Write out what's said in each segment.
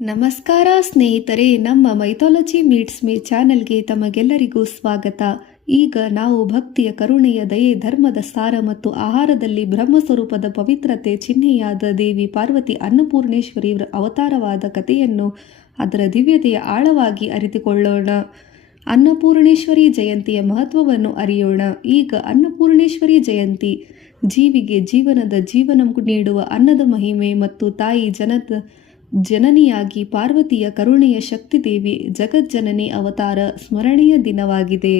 ನಮಸ್ಕಾರ ಸ್ನೇಹಿತರೆ, ನಮ್ಮ ಮೈಥಾಲಜಿ ಮೀಟ್ಸ್ ಮೀ ಚಾನೆಲ್ಗೆ ತಮಗೆಲ್ಲರಿಗೂ ಸ್ವಾಗತ. ಈಗ ನಾವು ಭಕ್ತಿಯ, ಕರುಣೆಯ, ದಯೆ, ಧರ್ಮದ ಸಾರ ಮತ್ತು ಆಹಾರದಲ್ಲಿ ಬ್ರಹ್ಮಸ್ವರೂಪದ ಪವಿತ್ರತೆ ಚಿಹ್ನೆಯಾದ ದೇವಿ ಪಾರ್ವತಿ ಅನ್ನಪೂರ್ಣೇಶ್ವರಿ ಅವತಾರವಾದ ಕಥೆಯನ್ನು ಅದರ ದಿವ್ಯತೆಯ ಆಳವಾಗಿ ಅರಿತುಕೊಳ್ಳೋಣ. ಅನ್ನಪೂರ್ಣೇಶ್ವರಿ ಜಯಂತಿಯ ಮಹತ್ವವನ್ನು ಅರಿಯೋಣ. ಈಗ ಅನ್ನಪೂರ್ಣೇಶ್ವರಿ ಜಯಂತಿ ಜೀವಿಗೆ ಜೀವನದ ಜೀವನ ನೀಡುವ ಅನ್ನದ ಮಹಿಮೆ ಮತ್ತು ತಾಯಿ ಜನನಿಯಾಗಿ ಪಾರ್ವತಿಯ ಕರುಣೆಯ ಶಕ್ತಿದೇವಿ ಜಗಜ್ಜನನಿ ಅವತಾರ ಸ್ಮರಣೆಯ ದಿನವಾಗಿದೆ.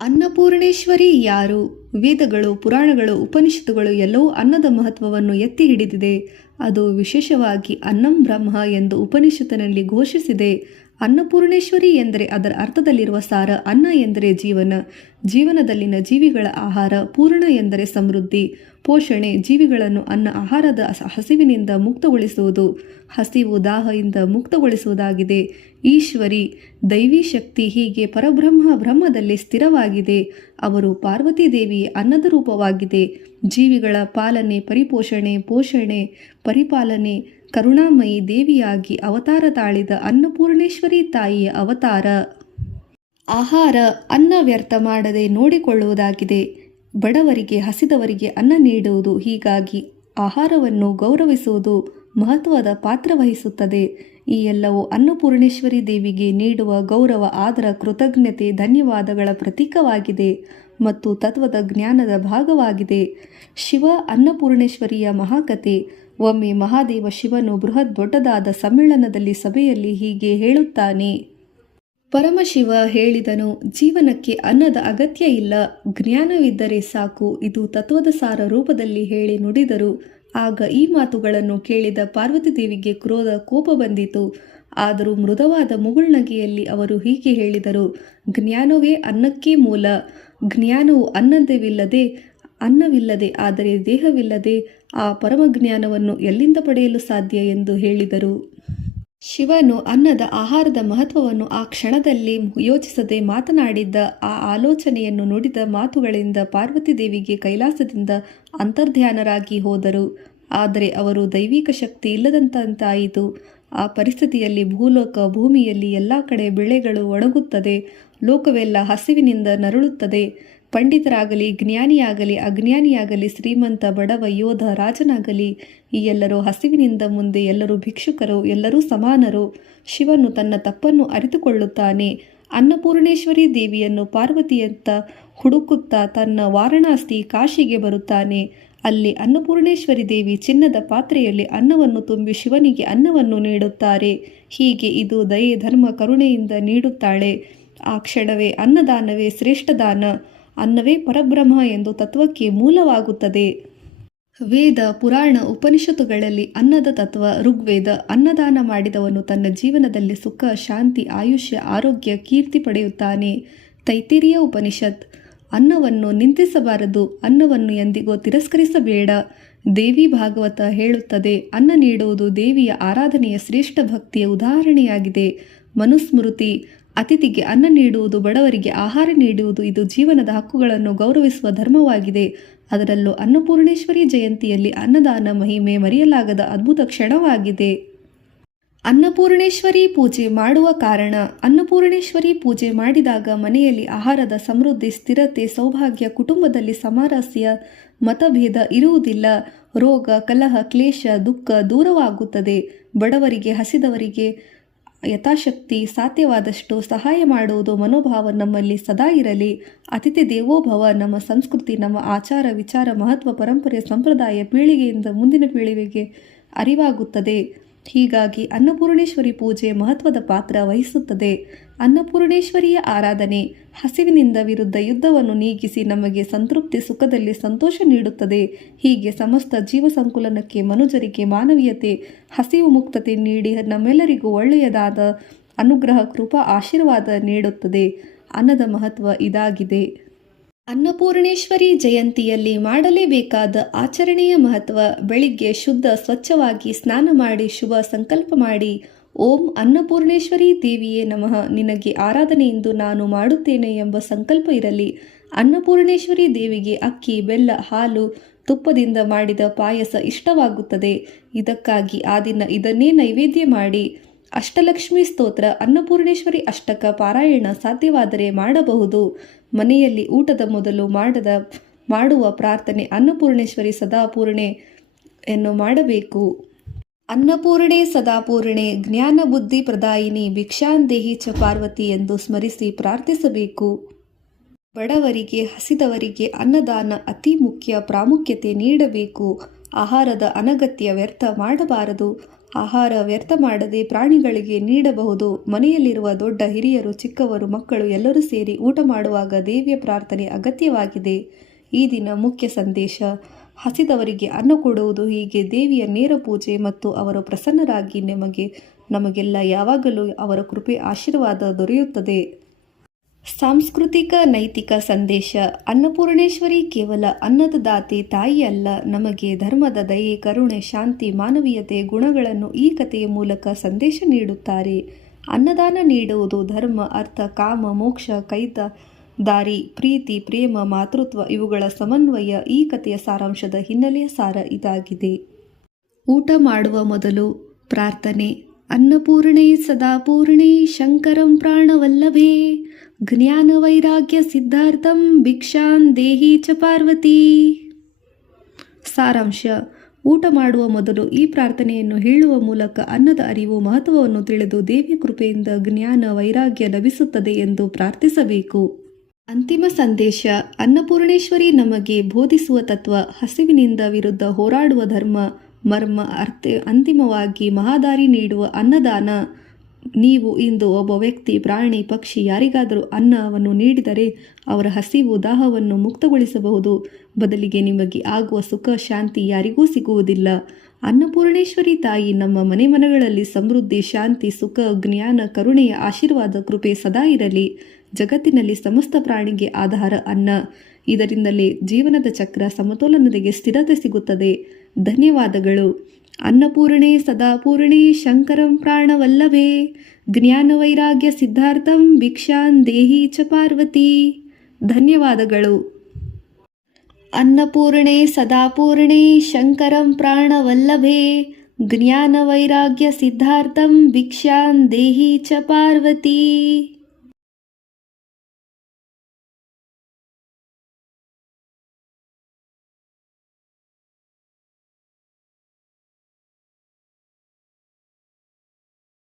ಅನ್ನಪೂರ್ಣೇಶ್ವರಿ ಯಾರು? ವೇದಗಳು, ಪುರಾಣಗಳು, ಉಪನಿಷತ್ತುಗಳು ಎಲ್ಲವೂ ಅನ್ನದ ಮಹತ್ವವನ್ನು ಎತ್ತಿ ಹಿಡಿದಿದೆ. ಅದು ವಿಶೇಷವಾಗಿ ಅನ್ನಂ ಬ್ರಹ್ಮ ಎಂದು ಉಪನಿಷತ್ತಿನಲ್ಲಿ ಘೋಷಿಸಿದೆ. ಅನ್ನಪೂರ್ಣೇಶ್ವರಿ ಎಂದರೆ ಅದರ ಅರ್ಥದಲ್ಲಿರುವ ಸಾರ. ಅನ್ನ ಎಂದರೆ ಜೀವನ, ಜೀವನದಲ್ಲಿನ ಜೀವಿಗಳ ಆಹಾರ. ಪೂರ್ಣ ಎಂದರೆ ಸಮೃದ್ಧಿ, ಪೋಷಣೆ. ಜೀವಿಗಳನ್ನು ಆಹಾರದ ಹಸಿವಿನಿಂದ ಮುಕ್ತಗೊಳಿಸುವುದು, ಹಸಿವು ದಾಹದಿಂದ ಮುಕ್ತಗೊಳಿಸುವುದಾಗಿದೆ. ಈಶ್ವರಿ, ದೈವಿ ಶಕ್ತಿ. ಹೀಗೆ ಪರಬ್ರಹ್ಮ ಬ್ರಹ್ಮದಲ್ಲಿ ಸ್ಥಿರವಾಗಿದೆ. ಅವರು ಪಾರ್ವತಿ ದೇವಿಯ ಅನ್ನದ ರೂಪವಾಗಿದೆ. ಜೀವಿಗಳ ಪಾಲನೆ, ಪರಿಪೋಷಣೆ, ಪೋಷಣೆ, ಪರಿಪಾಲನೆ, ಕರುಣಾಮಯಿ ದೇವಿಯಾಗಿ ಅವತಾರ ತಾಳಿದ ಅನ್ನಪೂರ್ಣೇಶ್ವರಿ ತಾಯಿಯ ಅವತಾರ. ಆಹಾರ, ಅನ್ನ ವ್ಯರ್ಥ ಮಾಡದೆ ನೋಡಿಕೊಳ್ಳುವುದಾಗಿದೆ. ಬಡವರಿಗೆ, ಹಸಿದವರಿಗೆ ಅನ್ನ ನೀಡುವುದು. ಹೀಗಾಗಿ ಆಹಾರವನ್ನು ಗೌರವಿಸುವುದು ಮಹತ್ವದ ಪಾತ್ರ ವಹಿಸುತ್ತದೆ. ಈ ಎಲ್ಲವೂ ಅನ್ನಪೂರ್ಣೇಶ್ವರಿ ದೇವಿಗೆ ನೀಡುವ ಗೌರವ, ಆದರ, ಕೃತಜ್ಞತೆ, ಧನ್ಯವಾದಗಳ ಪ್ರತೀಕವಾಗಿದೆ ಮತ್ತು ತತ್ವದ ಜ್ಞಾನದ ಭಾಗವಾಗಿದೆ. ಶಿವ ಅನ್ನಪೂರ್ಣೇಶ್ವರಿಯ ಮಹಾಕಥೆ. ಒಮ್ಮೆ ಮಹಾದೇವ ಶಿವನು ದೊಡ್ಡದಾದ ಸಮ್ಮೇಳನದಲ್ಲಿ ಸಭೆಯಲ್ಲಿ ಹೀಗೆ ಹೇಳುತ್ತಾನೆ. ಪರಮಶಿವ ಹೇಳಿದನು, ಜೀವನಕ್ಕೆ ಅನ್ನದ ಅಗತ್ಯ ಇಲ್ಲ, ಜ್ಞಾನವಿದ್ದರೆ ಸಾಕು. ಇದು ತತ್ವದ ಸಾರ ರೂಪದಲ್ಲಿ ಹೇಳಿ ನುಡಿದರು. ಆಗ ಈ ಮಾತುಗಳನ್ನು ಕೇಳಿದ ಪಾರ್ವತಿ ದೇವಿಗೆ ಕೋಪ ಬಂದಿತು. ಆದರೂ ಮೃದುವಾದ ಮುಗುಳ್ನಗೆಯಲ್ಲಿ ಅವರು ಹೀಗೆ ಹೇಳಿದರು, ಜ್ಞಾನವೇ ಅನ್ನಕ್ಕೆ ಮೂಲ. ಜ್ಞಾನವು ಅನ್ನವಿಲ್ಲದೆ ಆದರೆ ದೇಹವಿಲ್ಲದೆ ಆ ಪರಮಜ್ಞಾನವನ್ನು ಎಲ್ಲಿಂದ ಪಡೆಯಲು ಸಾಧ್ಯ ಎಂದು ಹೇಳಿದರು. ಶಿವನು ಅನ್ನದ ಆಹಾರದ ಮಹತ್ವವನ್ನು ಆ ಕ್ಷಣದಲ್ಲಿ ಯೋಚಿಸದೆ ಮಾತನಾಡಿದ್ದ. ಆ ಆಲೋಚನೆಯನ್ನು ನುಡಿದ ಮಾತುಗಳಿಂದ ಪಾರ್ವತಿ ದೇವಿಗೆ ಕೈಲಾಸದಿಂದ ಅಂತರ್ಧ್ಯಾನರಾಗಿ ಹೋದರು. ಆದರೆ ಅವರು ದೈವಿಕ ಶಕ್ತಿ ಇಲ್ಲದಂತಾಯಿತು. ಆ ಪರಿಸ್ಥಿತಿಯಲ್ಲಿ ಭೂಮಿಯಲ್ಲಿ ಎಲ್ಲ ಕಡೆ ಬೆಳೆಗಳು ಒಣಗುತ್ತದೆ. ಲೋಕವೆಲ್ಲ ಹಸಿವಿನಿಂದ ನರಳುತ್ತದೆ. ಪಂಡಿತರಾಗಲಿ, ಜ್ಞಾನಿಯಾಗಲಿ, ಅಜ್ಞಾನಿಯಾಗಲಿ, ಶ್ರೀಮಂತ, ಬಡವ, ಯೋಧ, ರಾಜನಾಗಲಿ, ಈ ಎಲ್ಲರೂ ಹಸಿವಿನಿಂದ ಮುಂದೆ ಎಲ್ಲರೂ ಭಿಕ್ಷುಕರು, ಎಲ್ಲರೂ ಸಮಾನರು. ಶಿವನು ತನ್ನ ತಪ್ಪನ್ನು ಅರಿತುಕೊಳ್ಳುತ್ತಾನೆ. ಅನ್ನಪೂರ್ಣೇಶ್ವರಿ ದೇವಿಯನ್ನು ಪಾರ್ವತಿಯಂತ ಹುಡುಕುತ್ತಾ ತನ್ನ ವಾರಣಾಸಿ ಕಾಶಿಗೆ ಬರುತ್ತಾನೆ. ಅಲ್ಲಿ ಅನ್ನಪೂರ್ಣೇಶ್ವರಿ ದೇವಿ ಚಿನ್ನದ ಪಾತ್ರೆಯಲ್ಲಿ ಅನ್ನವನ್ನು ತುಂಬಿ ಶಿವನಿಗೆ ಅನ್ನವನ್ನು ನೀಡುತ್ತಾರೆ. ಹೀಗೆ ಇದು ದಯೆ, ಧರ್ಮ, ಕರುಣೆಯಿಂದ ನೀಡುತ್ತಾಳೆ. ಆ ಕ್ಷಣವೇ ಅನ್ನದಾನವೇ ಶ್ರೇಷ್ಠ ದಾನ. ಅನ್ನವೇ ಪರಬ್ರಹ್ಮ ಎಂದು ತತ್ವಕ್ಕೆ ಮೂಲವಾಗುತ್ತದೆ. ವೇದ, ಪುರಾಣ, ಉಪನಿಷತ್ತುಗಳಲ್ಲಿ ಅನ್ನದ ತತ್ವ. ಋಗ್ವೇದ, ಅನ್ನದಾನ ಮಾಡಿದವನು ತನ್ನ ಜೀವನದಲ್ಲಿ ಸುಖ, ಶಾಂತಿ, ಆಯುಷ್ಯ, ಆರೋಗ್ಯ, ಕೀರ್ತಿ ಪಡೆಯುತ್ತಾನೆ. ತೈತ್ತಿರೀಯ ಉಪನಿಷತ್, ಅನ್ನವನ್ನು ನಿಂದಿಸಬಾರದು, ಅನ್ನವನ್ನು ಎಂದಿಗೂ ತಿರಸ್ಕರಿಸಬೇಡ. ದೇವಿ ಭಾಗವತ ಹೇಳುತ್ತದೆ, ಅನ್ನ ನೀಡುವುದು ದೇವಿಯ ಆರಾಧನೆಯ ಶ್ರೇಷ್ಠ ಭಕ್ತಿಯ ಉದಾಹರಣೆಯಾಗಿದೆ. ಮನುಸ್ಮೃತಿ, ಅತಿಥಿಗೆ ಅನ್ನ ನೀಡುವುದು, ಬಡವರಿಗೆ ಆಹಾರ ನೀಡುವುದು ಇದು ಜೀವನದ ಹಕ್ಕುಗಳನ್ನು ಗೌರವಿಸುವ ಧರ್ಮವಾಗಿದೆ. ಅದರಲ್ಲೂ ಅನ್ನಪೂರ್ಣೇಶ್ವರಿ ಜಯಂತಿಯಲ್ಲಿ ಅನ್ನದಾನ ಮಹಿಮೆ ಮರೆಯಲಾಗದ ಅದ್ಭುತ ಕ್ಷಣವಾಗಿದೆ. ಅನ್ನಪೂರ್ಣೇಶ್ವರಿ ಪೂಜೆ ಮಾಡುವ ಕಾರಣ. ಅನ್ನಪೂರ್ಣೇಶ್ವರಿ ಪೂಜೆ ಮಾಡಿದಾಗ ಮನೆಯಲ್ಲಿ ಆಹಾರದ ಸಮೃದ್ಧಿ, ಸ್ಥಿರತೆ, ಸೌಭಾಗ್ಯ, ಕುಟುಂಬದಲ್ಲಿ ಸಾಮರಸ್ಯ, ಮತಭೇದ ಇರುವುದಿಲ್ಲ. ರೋಗ, ಕಲಹ, ಕ್ಲೇಶ, ದುಃಖ ದೂರವಾಗುತ್ತದೆ. ಬಡವರಿಗೆ, ಹಸಿದವರಿಗೆ ಯಥಾಶಕ್ತಿ ಸಾಧ್ಯವಾದಷ್ಟು ಸಹಾಯ ಮಾಡುವುದು ಮನೋಭಾವ ನಮ್ಮಲ್ಲಿ ಸದಾ ಇರಲಿ. ಅತಿಥಿ ದೇವೋಭವ ನಮ್ಮ ಸಂಸ್ಕೃತಿ, ನಮ್ಮ ಆಚಾರ ವಿಚಾರ, ಮಹತ್ವ, ಪರಂಪರೆ, ಸಂಪ್ರದಾಯ ಪೀಳಿಗೆಯಿಂದ ಮುಂದಿನ ಪೀಳಿಗೆಗೆ ಅರಿವಾಗುತ್ತದೆ. ಹೀಗಾಗಿ ಅನ್ನಪೂರ್ಣೇಶ್ವರಿ ಪೂಜೆ ಮಹತ್ವದ ಪಾತ್ರ ವಹಿಸುತ್ತದೆ. ಅನ್ನಪೂರ್ಣೇಶ್ವರಿಯ ಆರಾಧನೆ ಹಸಿವಿನಿಂದ ವಿರುದ್ಧ ಯುದ್ಧವನ್ನು ನೀಗಿಸಿ ನಮಗೆ ಸಂತೃಪ್ತಿ, ಸುಖದಲ್ಲಿ ಸಂತೋಷ ನೀಡುತ್ತದೆ. ಹೀಗೆ ಸಮಸ್ತ ಜೀವ ಸಂಕುಲನಕ್ಕೆ, ಮನುಜರಿಗೆ ಮಾನವೀಯತೆ, ಹಸಿವು ಮುಕ್ತತೆ ನೀಡಿ ನಮ್ಮೆಲ್ಲರಿಗೂ ಒಳ್ಳೆಯದಾದ ಅನುಗ್ರಹ, ಕೃಪಾ, ಆಶೀರ್ವಾದ ನೀಡುತ್ತದೆ. ಅನ್ನದ ಮಹತ್ವ ಇದಾಗಿದೆ. ಅನ್ನಪೂರ್ಣೇಶ್ವರಿ ಜಯಂತಿಯಲ್ಲಿ ಮಾಡಲೇಬೇಕಾದ ಆಚರಣೆಯ ಮಹತ್ವ. ಬೆಳಿಗ್ಗೆ ಶುದ್ಧ ಸ್ವಚ್ಛವಾಗಿ ಸ್ನಾನ ಮಾಡಿ ಶುಭ ಸಂಕಲ್ಪ ಮಾಡಿ, ಓಂ ಅನ್ನಪೂರ್ಣೇಶ್ವರಿ ದೇವಿಯೇ ನಮಃ, ನಿನಗೆ ಆರಾಧನೆಯಿಂದ ನಾನು ಮಾಡುತ್ತೇನೆ ಎಂಬ ಸಂಕಲ್ಪ ಇರಲಿ. ಅನ್ನಪೂರ್ಣೇಶ್ವರಿ ದೇವಿಗೆ ಅಕ್ಕಿ, ಬೆಲ್ಲ, ಹಾಲು, ತುಪ್ಪದಿಂದ ಮಾಡಿದ ಪಾಯಸ ಇಷ್ಟವಾಗುತ್ತದೆ. ಇದಕ್ಕಾಗಿ ಆ ದಿನ ಇದನ್ನೇ ನೈವೇದ್ಯ ಮಾಡಿ ಅಷ್ಟಲಕ್ಷ್ಮಿ ಸ್ತೋತ್ರ, ಅನ್ನಪೂರ್ಣೇಶ್ವರಿ ಅಷ್ಟಕ ಪಾರಾಯಣ ಸಾಧ್ಯವಾದರೆ ಮಾಡಬಹುದು. ಮನೆಯಲ್ಲಿ ಊಟದ ಮೊದಲು ಮಾಡುವ ಪ್ರಾರ್ಥನೆ ಅನ್ನಪೂರ್ಣೇಶ್ವರಿ ಸದಾಪೂರ್ಣೆಯನ್ನು ಮಾಡಬೇಕು. ಅನ್ನಪೂರ್ಣೆ ಸದಾಪೂರ್ಣೆ ಜ್ಞಾನ ಬುದ್ಧಿ ಪ್ರದಾಯಿನಿ ಭಿಕ್ಷಾಂದೇಹಿ ಚ ಪಾರ್ವತಿ ಎಂದು ಸ್ಮರಿಸಿ ಪ್ರಾರ್ಥಿಸಬೇಕು. ಬಡವರಿಗೆ, ಹಸಿದವರಿಗೆ ಅನ್ನದಾನ ಅತಿ ಮುಖ್ಯ ಪ್ರಾಮುಖ್ಯತೆ ನೀಡಬೇಕು. ಆಹಾರದ ಅನಗತ್ಯ ವ್ಯರ್ಥ ಮಾಡಬಾರದು. ಆಹಾರ ವ್ಯರ್ಥ ಮಾಡದೆ ಪ್ರಾಣಿಗಳಿಗೆ ನೀಡಬಹುದು. ಮನೆಯಲ್ಲಿರುವ ದೊಡ್ಡ ಹಿರಿಯರು, ಚಿಕ್ಕವರು, ಮಕ್ಕಳು ಎಲ್ಲರೂ ಸೇರಿ ಊಟ ಮಾಡುವಾಗ ದೇವಿಯ ಪ್ರಾರ್ಥನೆ ಅಗತ್ಯವಾಗಿದೆ. ಈ ದಿನ ಮುಖ್ಯ ಸಂದೇಶ: ಹಸಿದವರಿಗೆ ಅನ್ನ ಕೊಡುವುದು. ಹೀಗೆ ದೇವಿಯ ನೇರ ಪೂಜೆ ಮತ್ತು ಅವರು ಪ್ರಸನ್ನರಾಗಿ ನಮಗೆಲ್ಲ ಯಾವಾಗಲೂ ಅವರ ಕೃಪೆ ಆಶೀರ್ವಾದ ದೊರೆಯುತ್ತದೆ. ಸಾಂಸ್ಕೃತಿಕ ನೈತಿಕ ಸಂದೇಶ: ಅನ್ನಪೂರ್ಣೇಶ್ವರಿ ಕೇವಲ ಅನ್ನದ ದಾತೆ ತಾಯಿ ಅಲ್ಲ, ನಮಗೆ ಧರ್ಮದ ದಯೆ, ಕರುಣೆ, ಶಾಂತಿ, ಮಾನವೀಯತೆ ಗುಣಗಳನ್ನು ಈ ಕಥೆಯ ಮೂಲಕ ಸಂದೇಶ ನೀಡುತ್ತಾರೆ. ಅನ್ನದಾನ ನೀಡುವುದು ಧರ್ಮ, ಅರ್ಥ, ಕಾಮ, ಮೋಕ್ಷ, ದಾರಿ, ಪ್ರೀತಿ, ಪ್ರೇಮ, ಮಾತೃತ್ವ ಇವುಗಳ ಸಮನ್ವಯ. ಈ ಕಥೆಯ ಸಾರಾಂಶದ ಹಿನ್ನೆಲೆಯ ಸಾರ ಇದಾಗಿದೆ. ಊಟ ಮಾಡುವ ಮೊದಲು ಪ್ರಾರ್ಥನೆ: ಅನ್ನಪೂರ್ಣೆ ಸದಾಪೂರ್ಣೆ ಶಂಕರಂ ಪ್ರಾಣವಲ್ಲಭೆ ಜ್ಞಾನ ವೈರಾಗ್ಯ ಸಿದ್ಧಾರ್ಥಂ ಭಿಕ್ಷಾಂ ದೇಹಿ ಚ ಪಾರ್ವತಿ. ಸಾರಾಂಶ: ಊಟ ಮಾಡುವ ಮೊದಲು ಈ ಪ್ರಾರ್ಥನೆಯನ್ನು ಹೇಳುವ ಮೂಲಕ ಅನ್ನದ ಅರಿವು, ಮಹತ್ವವನ್ನು ತಿಳಿದು ದೇವಿಯ ಕೃಪೆಯಿಂದ ಜ್ಞಾನ ವೈರಾಗ್ಯ ಲಭಿಸುತ್ತದೆ ಎಂದು ಪ್ರಾರ್ಥಿಸಬೇಕು. ಅಂತಿಮ ಸಂದೇಶ: ಅನ್ನಪೂರ್ಣೇಶ್ವರಿ ನಮಗೆ ಬೋಧಿಸುವ ತತ್ವ, ಹಸಿವಿನಿಂದ ವಿರುದ್ಧ ಹೋರಾಡುವ ಧರ್ಮ, ಮರ್ಮ, ಅಂತಿಮವಾಗಿ ಮಹಾದಾರಿ ನೀಡುವ ಅನ್ನದಾನ. ನೀವು ಇಂದು ಒಬ್ಬ ವ್ಯಕ್ತಿ, ಪ್ರಾಣಿ, ಪಕ್ಷಿ ಯಾರಿಗಾದರೂ ಅನ್ನವನ್ನು ನೀಡಿದರೆ ಅವರ ಹಸಿವು, ದಾಹವನ್ನು ಮುಕ್ತಗೊಳಿಸಬಹುದು. ಬದಲಿಗೆ ನಿಮಗೆ ಆಗುವ ಸುಖ, ಶಾಂತಿ ಯಾರಿಗೂ ಸಿಗುವುದಿಲ್ಲ. ಅನ್ನಪೂರ್ಣೇಶ್ವರಿ ತಾಯಿ ನಮ್ಮ ಮನೆಗಳಲ್ಲಿ ಸಮೃದ್ಧಿ, ಶಾಂತಿ, ಸುಖ, ಜ್ಞಾನ, ಕರುಣೆಯ ಆಶೀರ್ವಾದ, ಕೃಪೆ ಸದಾ ಇರಲಿ. ಜಗತ್ತಿನಲ್ಲಿ ಸಮಸ್ತ ಪ್ರಾಣಿಗೆ ಆಧಾರ ಅನ್ನ. ಇದರಿಂದಲೇ ಜೀವನದ ಚಕ್ರ ಸಮತೋಲನತೆಗೆ ಸ್ಥಿರತೆ ಸಿಗುತ್ತದೆ. ಧನ್ಯವಾದಗಳು. ಅನ್ನಪೂರ್ಣೆ ಸದಾಪೂರ್ಣೆ ಶಂಕರಂ ಪ್ರಾಣವಲ್ಲಭೆ ಜ್ಞಾನ ವೈರಾಗ್ಯ ಸಿದ್ಧಾರ್ಥಂ ಭಿಕ್ಷಾಂ ದೇಹಿ ಚ ಪಾರ್ವತಿ. ಧನ್ಯವಾದಗಳು. ಅನ್ನಪೂರ್ಣೆ ಸದಾಪೂರ್ಣೆ ಶಂಕರಂ ಪ್ರಾಣವಲ್ಲಭೆ ಜ್ಞಾನ ವೈರಾಗ್ಯ ಸಿದ್ಧಾರ್ಥಂ ಭಿಕ್ಷಾಂ ದೇಹಿ ಚ ಪಾರ್ವತಿ.